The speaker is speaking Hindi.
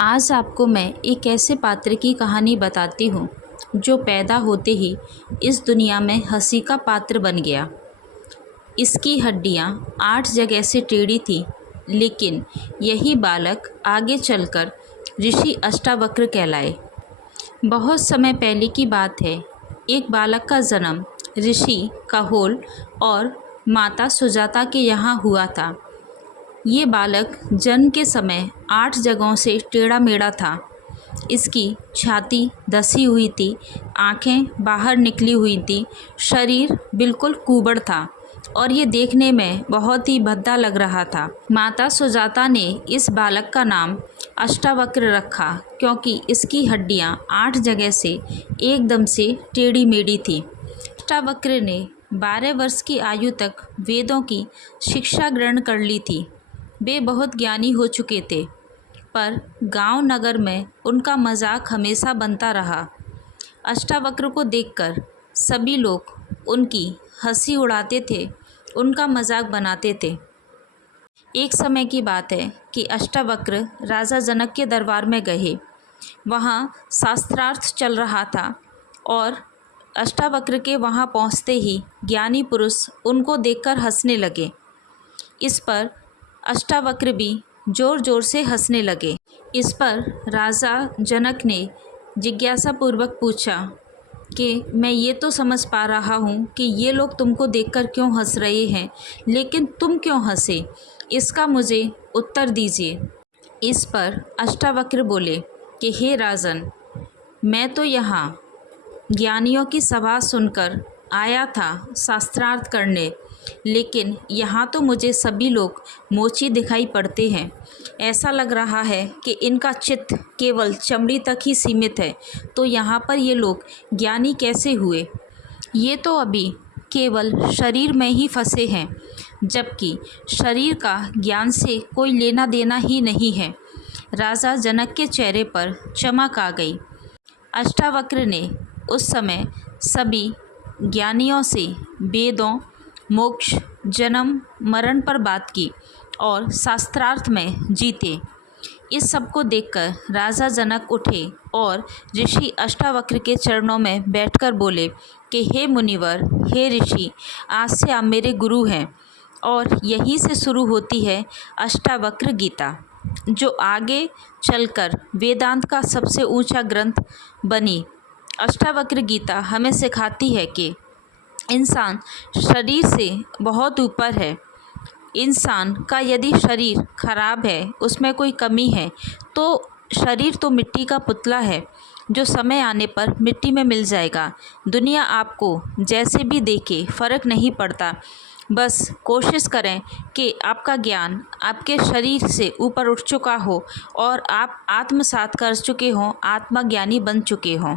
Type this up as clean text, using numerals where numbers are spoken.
आज आपको मैं एक ऐसे पात्र की कहानी बताती हूँ जो पैदा होते ही इस दुनिया में हंसी का पात्र बन गया। इसकी हड्डियाँ 8 जगह से टेढ़ी थी, लेकिन यही बालक आगे चलकर ऋषि अष्टावक्र कहलाए। बहुत समय पहले की बात है। एक बालक का जन्म ऋषि कहोल और माता सुजाता के यहाँ हुआ था। ये बालक जन्म के समय 8 जगहों से टेढ़ा मेढ़ा था। इसकी छाती धसी हुई थी, आंखें बाहर निकली हुई थी, शरीर बिल्कुल कुबड़ था और ये देखने में बहुत ही भद्दा लग रहा था। माता सुजाता ने इस बालक का नाम अष्टावक्र रखा, क्योंकि इसकी हड्डियां 8 जगह से एकदम से टेढ़ी मेढ़ी थी। अष्टावक्र ने 12 वर्ष की आयु तक वेदों की शिक्षा ग्रहण कर ली थी। वे बहुत ज्ञानी हो चुके थे, पर गांव नगर में उनका मजाक हमेशा बनता रहा। अष्टावक्र को देखकर सभी लोग उनकी हंसी उड़ाते थे, उनका मजाक बनाते थे। एक समय की बात है कि अष्टावक्र राजा जनक के दरबार में गए। वहाँ शास्त्रार्थ चल रहा था और अष्टावक्र के वहाँ पहुँचते ही ज्ञानी पुरुष उनको देखकर हंसने लगे। इस पर अष्टावक्र भी ज़ोर ज़ोर से हंसने लगे। इस पर राजा जनक ने जिज्ञासापूर्वक पूछा कि मैं ये तो समझ पा रहा हूँ कि ये लोग तुमको देखकर क्यों हंस रहे हैं, लेकिन तुम क्यों हंसे, इसका मुझे उत्तर दीजिए। इस पर अष्टावक्र बोले कि हे राजन, मैं तो यहाँ ज्ञानियों की सभा सुनकर आया था शास्त्रार्थ करने, लेकिन यहाँ तो मुझे सभी लोग मोची दिखाई पड़ते हैं। ऐसा लग रहा है कि इनका चित्त केवल चमड़ी तक ही सीमित है, तो यहाँ पर ये लोग ज्ञानी कैसे हुए? ये तो अभी केवल शरीर में ही फंसे हैं, जबकि शरीर का ज्ञान से कोई लेना देना ही नहीं है। राजा जनक के चेहरे पर चमक आ गई। अष्टावक्र ने उस समय सभी ज्ञानियों से वेदों, मोक्ष, जन्म मरण पर बात की और शास्त्रार्थ में जीते। इस सब को देखकर राजा जनक उठे और ऋषि अष्टावक्र के चरणों में बैठकर बोले कि हे मुनिवर, हे ऋषि, आज से आप मेरे गुरु हैं और यहीं से शुरू होती है अष्टावक्र गीता, जो आगे चलकर वेदांत का सबसे ऊंचा ग्रंथ बनी। अष्टावक्र गीता हमें सिखाती है कि इंसान शरीर से बहुत ऊपर है। इंसान का यदि शरीर खराब है, उसमें कोई कमी है, तो शरीर तो मिट्टी का पुतला है जो समय आने पर मिट्टी में मिल जाएगा। दुनिया आपको जैसे भी देखे फ़र्क नहीं पड़ता। बस कोशिश करें कि आपका ज्ञान आपके शरीर से ऊपर उठ चुका हो और आप आत्मसात कर चुके हों, आत्मज्ञानी बन चुके हों।